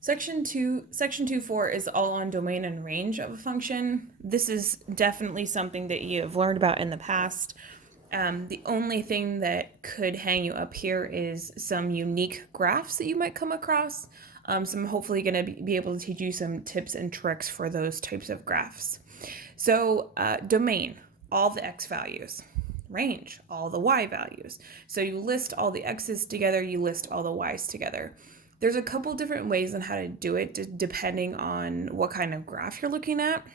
Section 2.4 is all on domain and range of a function. This is definitely something that you have learned about in the past. The only thing that could hang you up here is some unique graphs that you might come across. So I'm hopefully going to be able to teach you some tips and tricks for those types of graphs. So domain, all the x values. Range, all the y values. So you list all the x's together, you list all the y's together. There's a couple different ways on how to do it depending on what kind of graph you're looking at.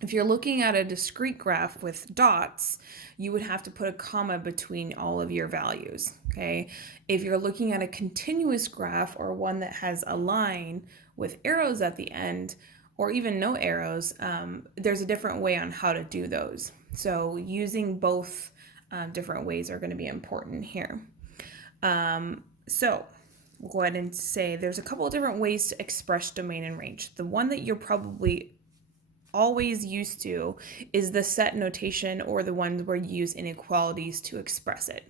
If you're looking at a discrete graph with dots, you would have to put a comma between all of your values, okay? If you're looking at a continuous graph or one that has a line with arrows at the end, or even no arrows, there's a different way on how to do those. So using both different ways are going to be important here. So we'll go ahead and say there's a couple of different ways to express domain and range. The one that you're probably always used to is the set notation, or the ones where you use inequalities to express it.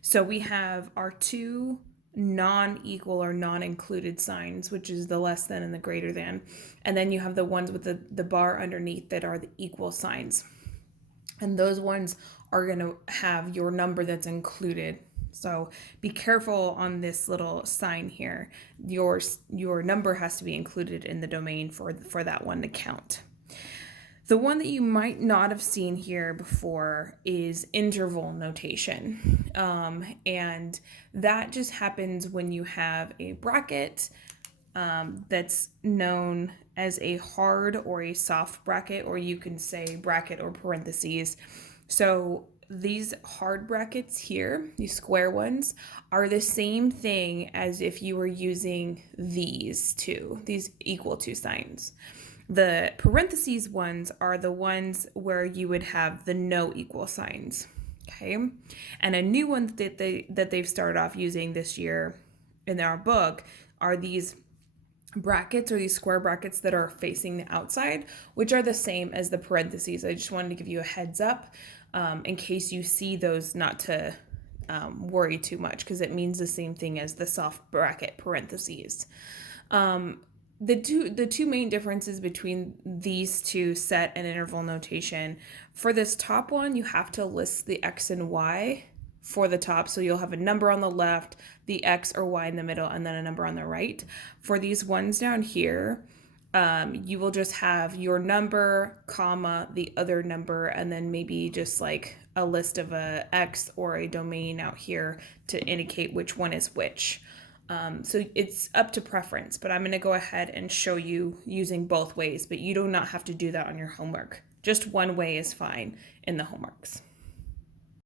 So we have our two non-equal or non-included signs, which is the less than and the greater than, and then you have the ones with the bar underneath that are the equal signs, and those ones are going to have your number that's included. So be careful on this little sign here. Your number has to be included in the domain for that one to count. The one that you might not have seen here before is interval notation. And that just happens when you have a bracket that's known as a hard or a soft bracket, or you can say bracket or parentheses. So these hard brackets here, these square ones, are the same thing as if you were using these equal to signs. The parentheses ones are the ones where you would have the no equal signs, okay? And a new one that they've started off using this year in our book are these brackets, or these square brackets that are facing the outside, which are the same as the parentheses. I just wanted to give you a heads up in case you see those, not to worry too much, because it means the same thing as the soft bracket parentheses. The two main differences between these two set and interval notation: for this top one, you have to list the x and y for the top, so you'll have a number on the left, the x or y in the middle, and then a number on the right. For these ones down here, you will just have your number, comma, the other number, and then maybe just like a list of a x or a domain out here to indicate which one is which. So it's up to preference, but I'm going to go ahead and show you using both ways, but you do not have to do that on your homework. Just one way is fine in the homeworks.